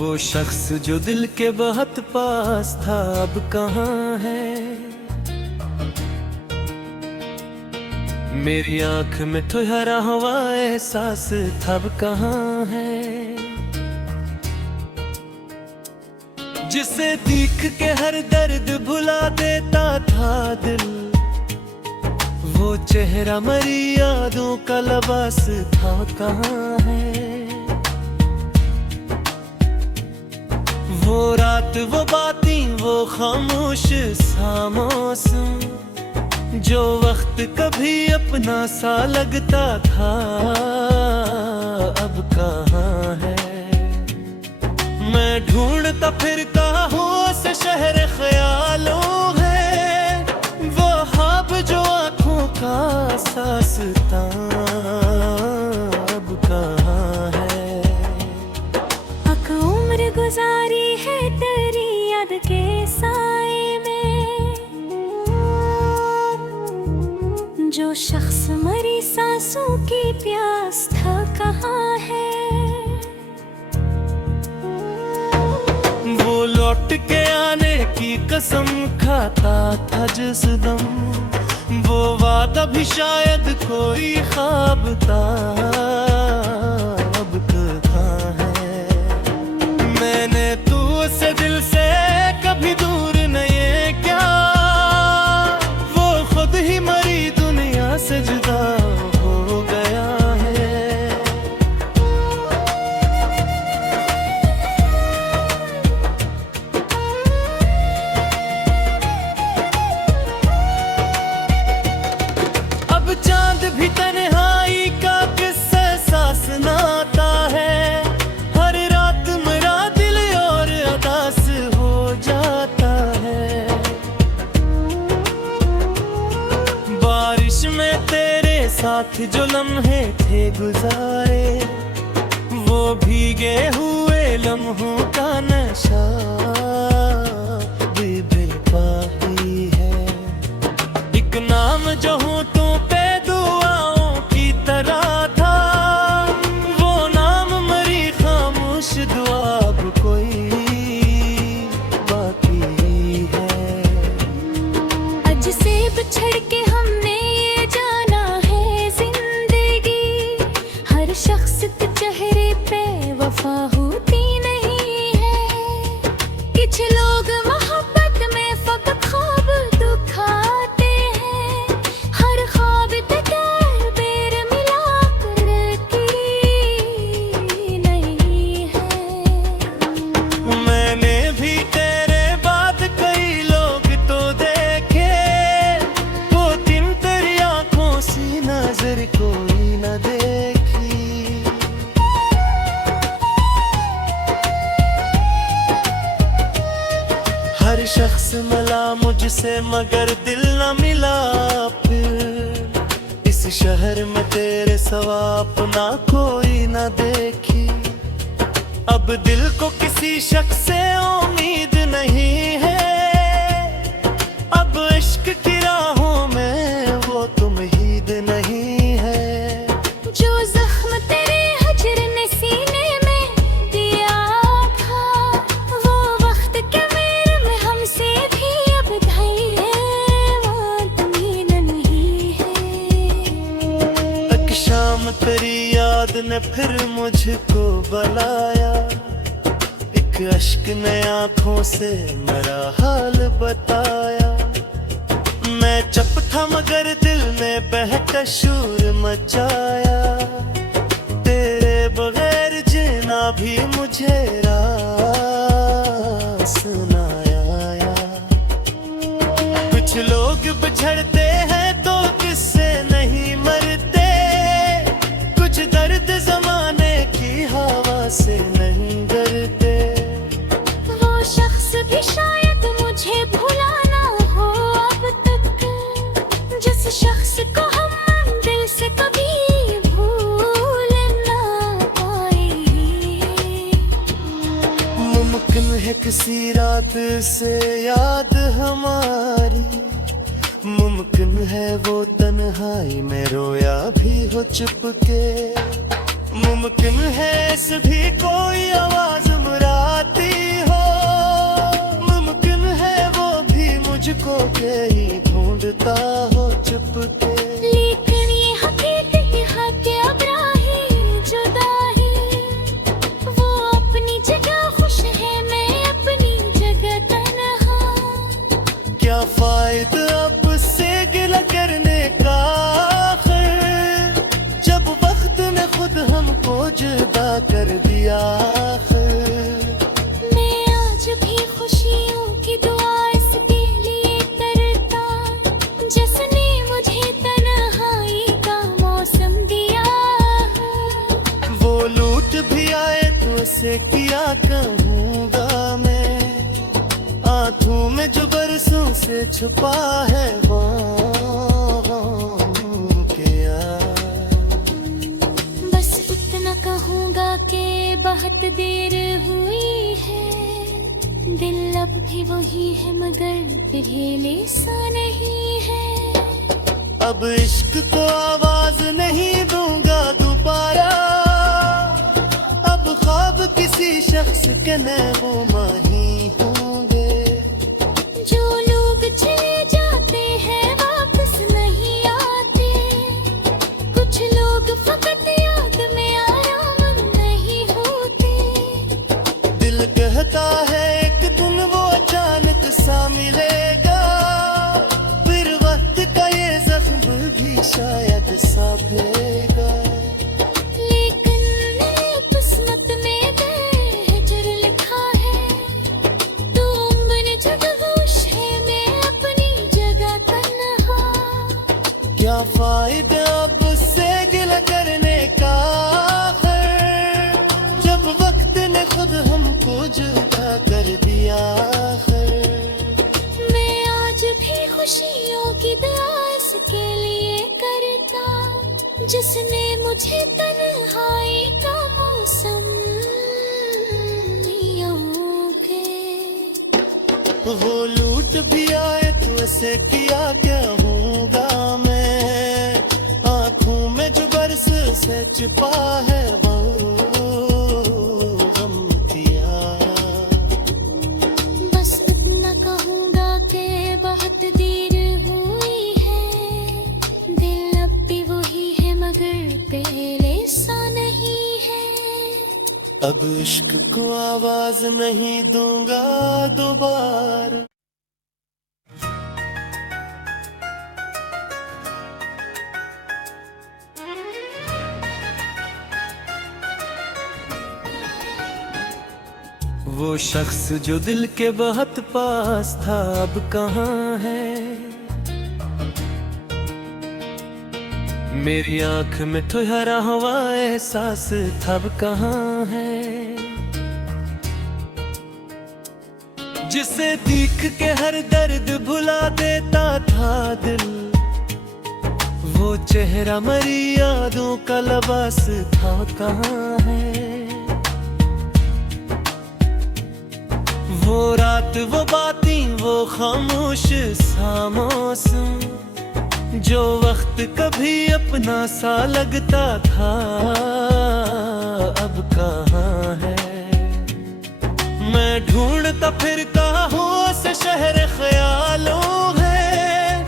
वो शख्स जो दिल के बहुत पास था अब कहाँ है। मेरी आंख में ठहरा हुआ एहसास था अब कहाँ है। जिसे देख के हर दर्द भुला देता था दिल, वो चेहरा मरी यादों का लिबास था कहाँ है। वो रात वो बातें वो खामोश सा मौसम, जो वक्त कभी अपना सा लगता था अब कहाँ है। मैं ढूंढता फिरता हूँ उस शहर ख्यालों है, वो ख्वाब जो आँखों का सास्ता अब कहाँ है। अक उम्र गुजारी है तेरी याद के साए में, जो शख्स मरी सांसों की प्यास था कहाँ है। वो लौट के आने की कसम खाता था जिस दम, वो वादा भी शायद कोई ख्वाब था अब कहाँ है। मैंने तू से दिल से कभी दूर नहीं क्या, वो खुद ही मरी दुनिया से जुदा हो गया है। अब चांद भी तन्हाई का किस्सा सास नाता है, हर रात मेरा दिल और उदास हो जाता है। बारिश में तेरे साथ जो लम्हे थे गुजारे, वो भीगे हुए लम्हों का नशा भी बेबाकी है। एक नाम जो हूँ तू पे दुआओं की तरह था, वो नाम मरी खामोश दुआ अब कोई बाकी है। आज से बिछड़ के हमने ये जाना है जिंदगी, हर शख्स के चेहरे पे वफा होती नहीं है। कुछ लोग मोहब्बत में फकत ख्वाब दिखाते हैं, हर ख्वाब बेकार बेर मिला करती नहीं है। मैंने भी तेरे बाद कई लोग तो देखे, वो दिन तेरी आंखों सी नजर कोई न देखी। हर शख्स मिला मुझसे मगर दिल न मिला फिर, इस शहर में तेरे सिवा अपना कोई न देखी। अब दिल को किसी शख्स से उम्मीद नहीं है, अब इश्क की राहों में वो तुमहीद नहीं है। जो जख्म तेरे हजर ने सीने में दिया था, वो वक्त के मेरे में हमसे भी अब धैर्यवान नहीं है। एक शाम तेरी याद ने फिर मुझको बुलाया, एक अश्क ने आंखों से मेरा हाल बताया। मैं चुप था मगर दिल ने बहका शोर मचाया, तेरे बगैर जीना भी मुझे राह सुनाया। कुछ लोग बिछड़ते हैं तो किससे नहीं मरते, कुछ दर्द जमाने की हवा से नहीं डरते। वो शख्स भी शायद मुझे भुला ना हो अब तक, जिस शख्स को हम दिल से कभी भूल ना पाए। मुमकिन है किसी रात से याद हमारी, मुमकिन है वो तन्हाई में रोया भी हो चुप के, मुमकिन है इस भी कोई आवाज मुरा आती हो, मुमकिन है वो भी मुझको के ही ढूंढता हो चुपके। लेकिन ये हकीकत है कि अब राहें जुदा है, वो अपनी जगह खुश है, मैं अपनी जगह तन्हा। क्या फायदा अब से गिला करने का, आखिर जब वक्त ने खुद हमको जुदा कर दिया। मैं आज भी खुशियों की दुआ इसके लिए करता, जिसने मुझे तन्हाई का मौसम दिया। वो लूट भी आए तो उसे क्या कहूँगा मैं, आँखों में जो बरसों से छुपा है वो क्या। बस इतना कहूँगा कि बहुत देर हुई है, दिल अब भी वही है मगर पहले सा नहीं है। अब इश्क को आवाज नहीं दूंगा दोबारा, अब ख्वाब किसी शख्स के नगमा ही होंगे। जो लोग चले जाते हैं वापस नहीं आते, कुछ लोग फकत याद में आराम नहीं होते। दिल कहता है एक दिन वो अचानक सा मिलेगा, फिर वक्त का ये जख्म भी शायद साफेगा। लेकिन मेरी किस्मत में बेहतर लिखा है, तू उम्र जगह खुश है, मैं अपनी जगह तन्हा। क्या फायदा अब उससे गिला करने का, आखिर जब वक्त ने खुद हमको जुदा कर दिया। मैं आज भी खुशियों की दुआ इसके लिए करता, जिसने मुझे तन्हाई का मौसम यूं के। वो लूट भी आए तो उसे क्या कहूँगा मैं, आँखों में जो बरस से छुपा है वो गम किया। बस इतना कहूँगा कि बहुत देर हुई है, दिल अब भी वही है मगर पहले सा नहीं है। अब इश्क को आवाज नहीं दूंगा दोबारा। वो शख्स जो दिल के बहुत पास था अब कहाँ है, मेरी आंख में ठहरा हुआ एहसास था अब कहाँ है। जिसे देख के हर दर्द भुला देता था दिल, वो चेहरा मरी यादों का लिबास था कहाँ है। वो रात वो बातें वो खामोश सा मौसम, जो वक्त कभी अपना सा लगता था अब कहाँ है। मैं ढूंढता फिरता हूँ से शहर ख्यालों है,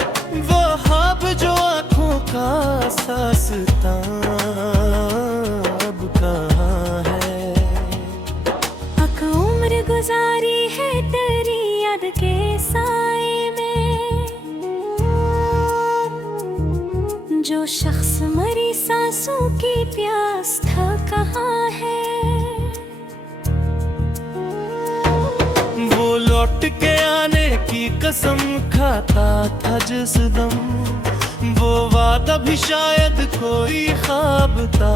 वो ख्वाब जो आँखों का सासता अब कहाँ है। अक उम्र गुजारी है तेरी याद के साए में, जो शख्स मरी सांसों की प्यास था कहाँ है। वो लौट के आने की कसम खाता था जिस दम, वो वादा भी शायद कोई ख्वाब था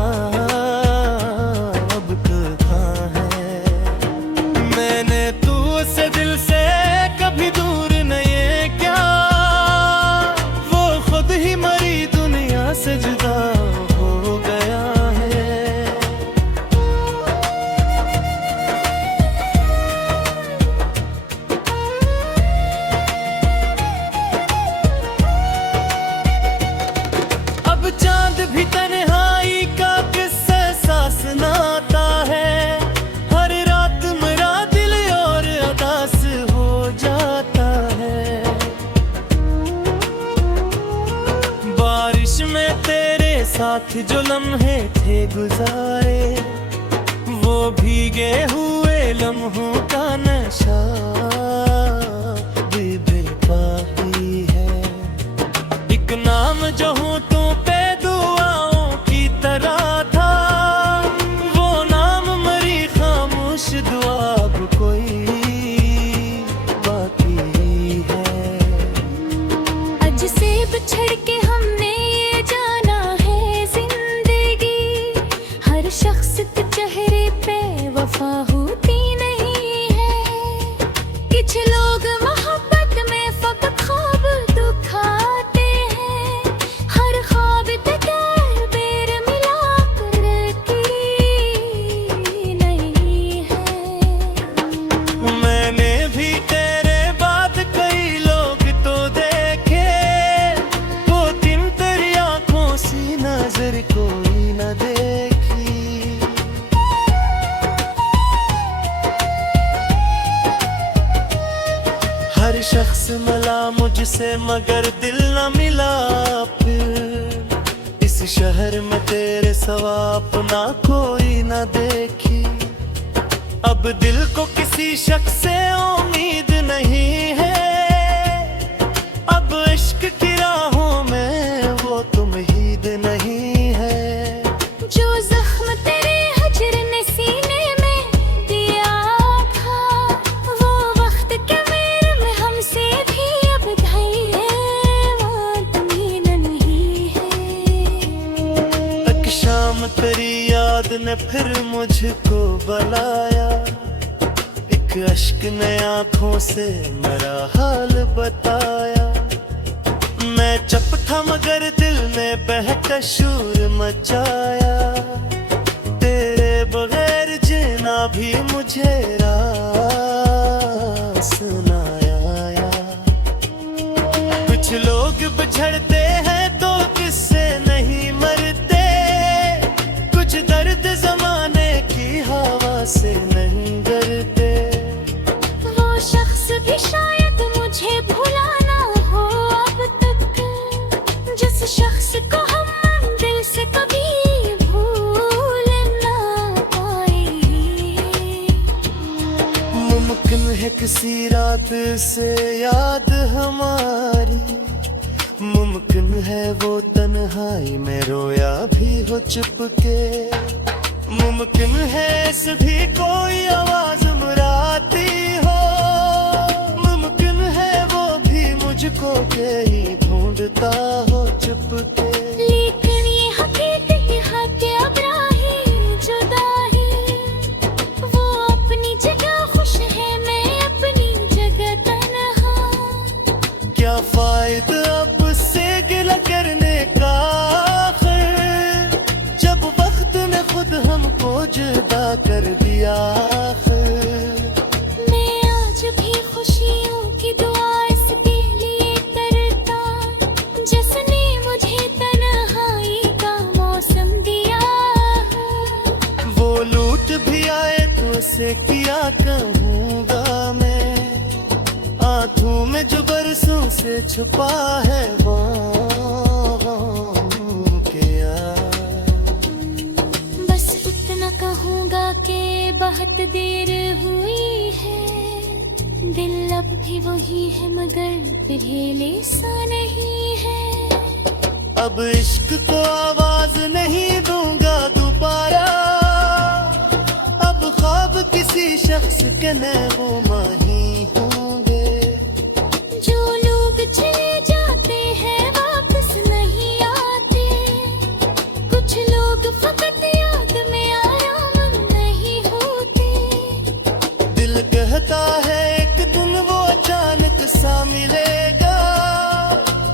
अब कहाँ है। मैंने तू से दिल से कभी दूर नहीं क्या, वो खुद ही मरी दुनिया से जुदा हो गया है। अब चांद भी तन्हाई का किस्सा सास नाता है, हर रात मुराद साथ जो लम्हे थे गुजारे, वो भीगे हुए लम्हों का नशा भी बेबाकी है। एक नाम जो होठों पे दुआओं की तरह था, वो नाम मरी खामोश दुआ अब कोई बाकी है। अज से बिछड़ के हमने ये जाना है जिंदगी, हर शख्स के चेहरे पे वफा होती नहीं है। कुछ लोग मोहब्बत में फकत ख्वाब दिखाते हैं, हर ख्वाब तक बेर मिला कर की नहीं है। मैंने भी तेरे बाद कई लोग तो देखे, वो दिन तेरी आंखों सी नजर कोई न देखी। हर शख्स मिला मुझसे मगर दिल न मिला फिर, इस शहर में तेरे सिवा अपना कोई न देखी। अब दिल को किसी शख्स से उम्मीद नहीं है, अब इश्क की राहों में वो तुमहीद नहीं है। जो जख्म तेरे हजर ने सीने में दिया था, वो वक्त के मेरे में हमसे भी अब धैर्यवान नहीं है। एक शाम तेरी याद ने फिर मुझको बुलाया, एक अश्क ने आंखों से मेरा हाल बताया। मैं चुप था मगर दिल ने बहका शूर मचाया, तेरे बगैर जीना भी मुझे रास न आया। कुछ लोग बिछड़ते हैं तो किससे नहीं मरते, कुछ दर्द जमाने की हवा से नहीं डरते। वो शख्स भी शायद मुझे भुला ना हो अब तक, जिस शख्स को हम दिल से कभी भूल ना पाए। मुमकिन है किसी रात से याद हमारी, मुमकिन है वो तन्हाई में रोया भी हो चुप के। मुमकिन है इस भी कोई आवाज मुराती हो, मुमकिन है वो भी मुझको के ही ढूंढता हो चुप के। लेकिन ये हकीकत है कि अब राहें जुदा है, वो अपनी जगह खुश है, मैं अपनी जगह तन्हा। क्या फायदा अब से गिला करने का आखिर, जब वक्त ने खुद हमको जुदा कर दिया आखिर। मैं आज भी खुशियों की दुआ इसके लिए करता, जिसने मुझे तन्हाई का मौसम दिया। वो लूट भी आए तो उसे किया कहूँगा मैं, आंखों में जो बरसों से छुपा है वो क्या। बस इतना कहूँगा कि बहुत देर हुई है, दिल अब भी वही है मगर पहले सा नहीं है। अब इश्क को आवाज नहीं दूंगा दोबारा, अब ख्वाब किसी शख्स के नगमा ही होंगे। जो लोग चले जाते हैं वापस नहीं आते, कुछ लोग फकत याद में आराम नहीं होते। दिल कहता है एक दिन वो अचानक सा मिलेगा,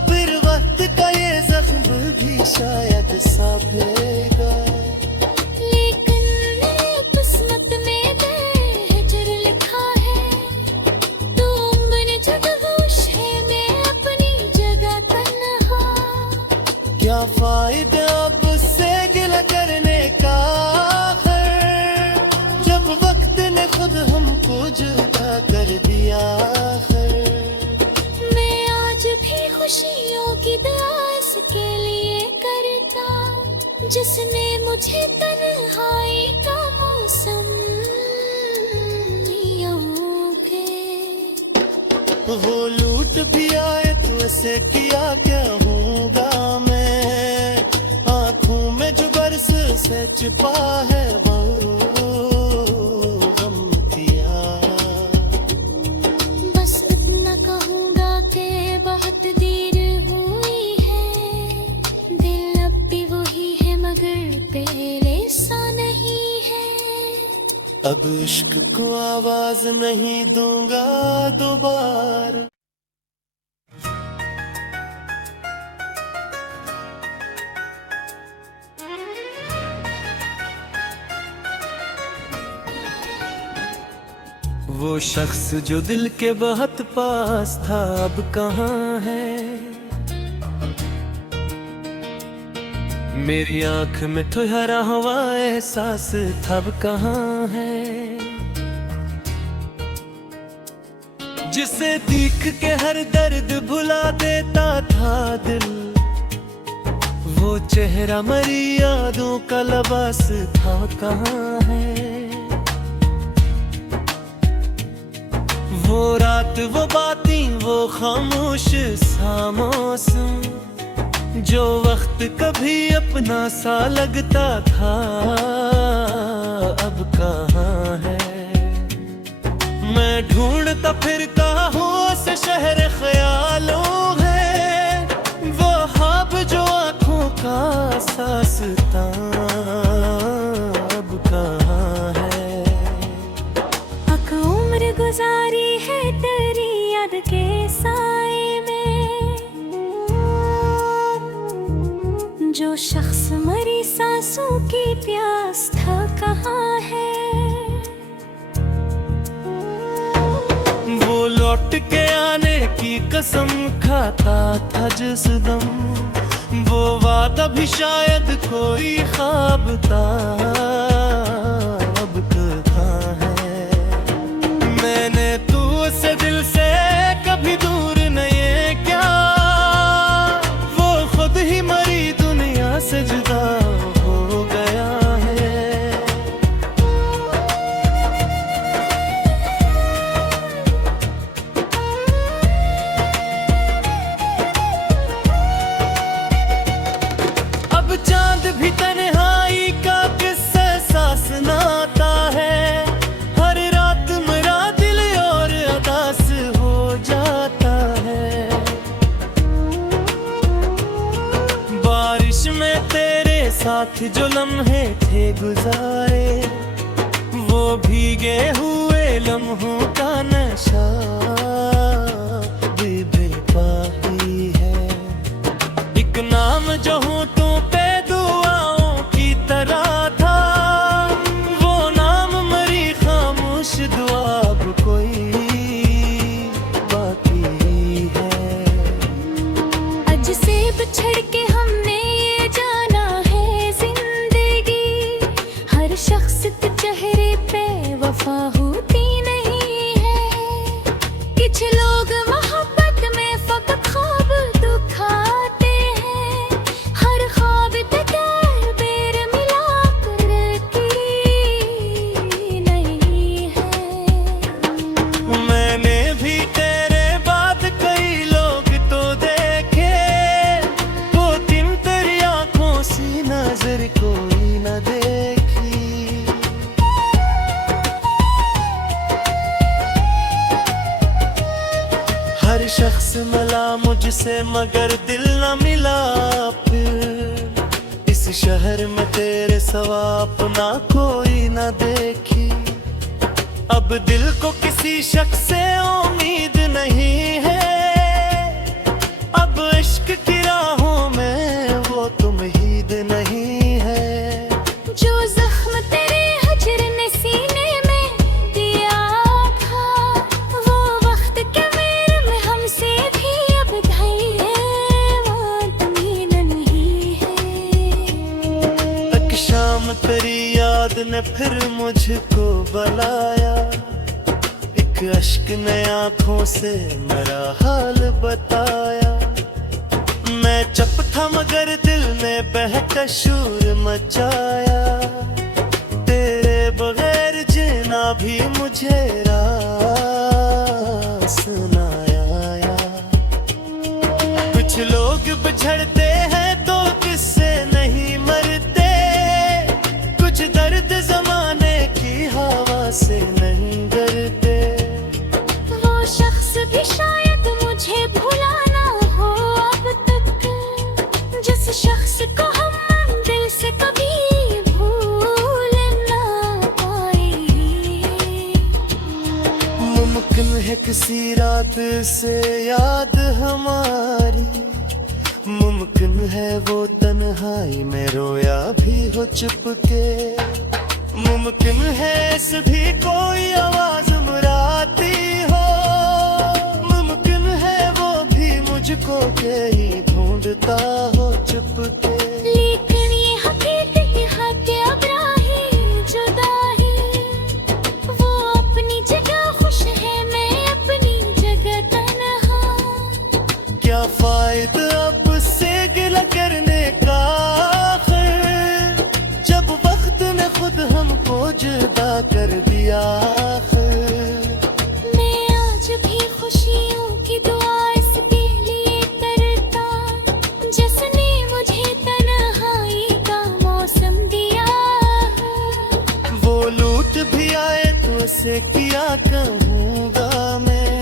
फिर वक्त का ये जख्म भी शायद साफेगा। लेकिन मेरी किस्मत में बेहतर लिखा है, तू उम्र जगहोश है, मैं अपनी जगह तन्हा। क्या फायदा अब उससे गिला करने का आखिर, जब वक्त ने खुद हमको जुदा कर दिया आखिर। मैं आज भी खुशियों की दुआ इसके लिए करता, वो लूट भी आए तो ऐसे किया क्या हूँगा मैं, आंखों में जो बरस से छिपा है वो गम किया। बस इतना कहूँगा कि बहुत देर हुई है, दिल अब भी वही है मगर पहले सा नहीं है। अब इश्क को आवाज नहीं दूंगा दोबारा। वो शख्स जो दिल के बहुत पास था अब कहाँ है, मेरी आंख में ठहरा हुआ एहसास था अब कहाँ है। जिसे देख के हर दर्द भुला देता था दिल, वो चेहरा मरी यादों का लिबास था कहाँ है। वो रात वो बातें वो खामोश सा मौसम, जो वक्त कभी अपना सा लगता था अब कहाँ है। मैं ढूंढता फिरता हूँ उस शहर ख्यालों है, वो ख्वाब जो आँखों का सास्ता अब कहाँ है। अक उम्र गुजारी है तेरी याद के साए में, जो शख्स मरी सांसों की प्यास था कहाँ है। वो लौट के आने की कसम खाता था जिस दम, वो वादा भी शायद कोई ख्वाब था अब कहाँ है। मैंने तू उसे दिल से कभी दूर नहीं क्या, वो खुद ही मरी दुनिया से जुदा हो गया है। अब चांद भी तन्हाई का किस्सा सास नाता है, हर रात मेरा दिल और अदास हो जाता है। बारिश में तेरे साथ जो लम्हे थे गुजारे, वो भीगे हुए लम्हों का नशा भी बेपाही है। एक नाम जो होठों पे दुआओं की तरह था, वो नाम मरी खामोश दुआ अब कोई बाकी है। आज से बिछड़ के हमने ये जाना है जिंदगी, हर शख्स के चेहरे पे वफा होती नहीं है। कुछ लोग मोहब्बत में फकत ख्वाब दिखाते हैं, हर ख्वाब तक बेर मिलाकर की नहीं है। मैंने भी तेरे बाद कई लोग तो देखे, वो दिन तेरी आंखों सी नजर कोई न देखी। हर शख्स मिला मुझसे मगर दिल न मिला फिर, इस शहर में तेरे सिवा अपना कोई न देखी। अब दिल को किसी शख्स से उम्मीद नहीं है, अब इश्क की राहों में वो तुमहीद नहीं है। जो जख्म तेरे हजर ने सीने में दिया था, वो वक्त के मेरे में हमसे भी अब धैर्य नहीं है। एक शाम तेरी याद ने फिर मुझको बुलाया, एक अश्क ने आंखों से मेरा हाल बताया। मैं चुप था मगर दिल ने बहका शूर मचाया, तेरे बगैर जीना भी मुझे रास न आया। लोग बिछड़ते हैं तो किससे नहीं मरते, कुछ दर्द जमाने की हवा से नहीं डरते। वो शख्स भी शायद मुझे भुला ना हो अब तक, जिस शख्स को हम दिल से कभी भूल ना पाए। मुमकिन है किसी रात से याद हमारी, मुमकिन है वो तन्हाई में रोया भी हो चुप के, मुमकिन है इस भी कोई आवाज मुराती हो, मुमकिन है वो भी मुझको के ही ढूंढता हो चुप के। लेकिन ये हकीकत है कि अब राहें जुदा है, वो अपनी जगह खुश है, मैं अपनी जगह तन्हा। क्या फायदा अब से गिला करने का, आखिर जब वक्त ने खुद हमको जुदा कर दिया। मैं आज भी खुशियों की दुआ इसके लिए करता, जिसने मुझे तन्हाई का मौसम दिया। वो लूट भी आए तो उसे किया कहूँगा मैं,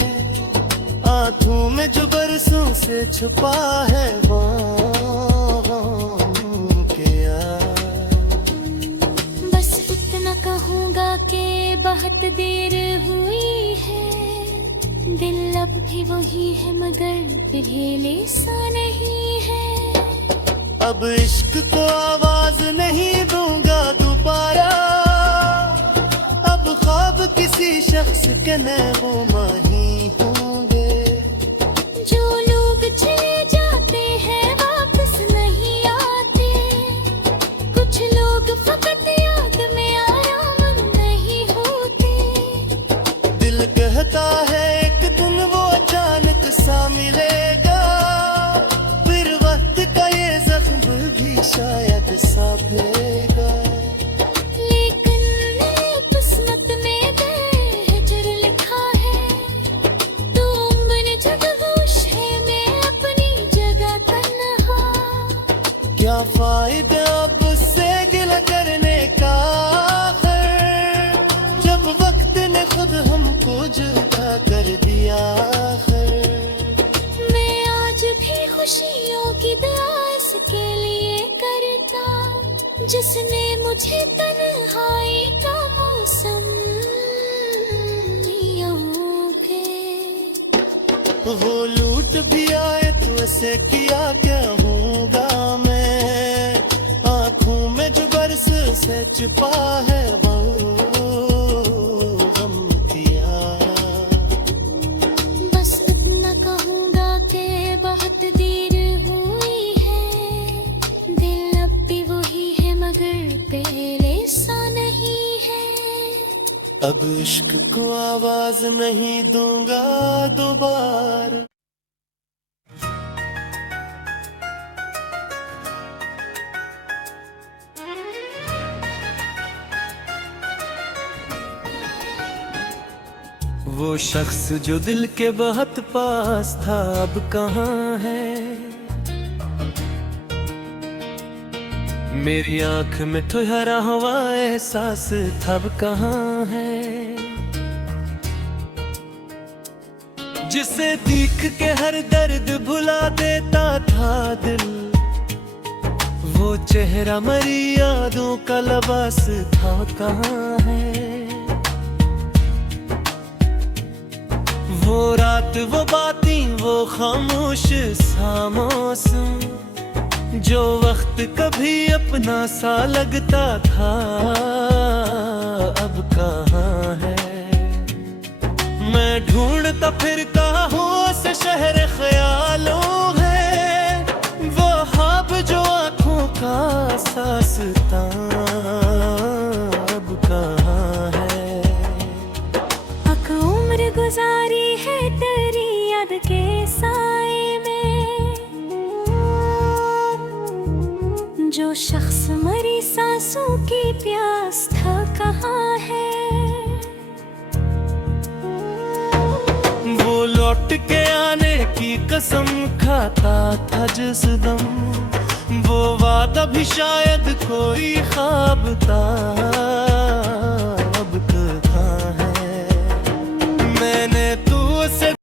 आंखों में जो बरसों से छुपा है वो क्या। बस इतना कहूँगा कि बहुत देर हुई है, दिल अब भी वही है मगर पहले सा नहीं है। अब इश्क को आवाज नहीं दूंगा दोबारा, अब ख्वाब किसी शख्स के नगमा ही होंगे। जो लोग चले जाते हैं वापस नहीं आते, कुछ लोग फकत याद में आराम नहीं होते। दिल कहता है एक दिन वो अचानक सा मिलेगा, फिर वक्त का ये जख्म भी शायद साफेगा। लेकिन मेरी किस्मत में बेहतर लिखा है, तू उम्र जब होश है, मैं अपनी जगह तन्हा। क्या फायदा अब उससे गिला करने का, आखिर जब वक्त ने खुद हमको जुदा कर दिया। मैं आज भी खुशियों की दुआ इसके लिए करता, जिसने मुझे तन्हाई का मौसम यूं के। वो लूट भी आए तो उसे किया क्या हूँगा मैं, आँखों में जो बरस से छुपा है वो गम किया। बस इतना कहूँगा कि बहुत देर हुई है, दिल अब भी वही है मगर पहले सा नहीं है। अब इश्क को आवाज नहीं दूंगा दोबारा। वो शख्स जो दिल के बहुत पास था अब कहाँ है, मेरी आंख में ठहरा हुआ एहसास था अब कहाँ है। जिसे देख के हर दर्द भुला देता था दिल, वो चेहरा मरी यादों का लिबास था कहाँ है। वो रात वो बातें वो खामोश सा मौसम, जो वक्त कभी अपना सा लगता था अब कहाँ है। मैं ढूंढता फिरता हूँ उस शहर ख्यालों है, वो ख्वाब जो आँखों का सास्ता अब कहाँ है। अक उम्र गुजारी है तेरी याद के साए में, जो शख्स मरी सांसों की प्यास था कहाँ है। वो लौट के आने की कसम खाता था जिस दम, वो वादा भी शायद कोई ख्वाब था, अब तो कहाँ है। मैंने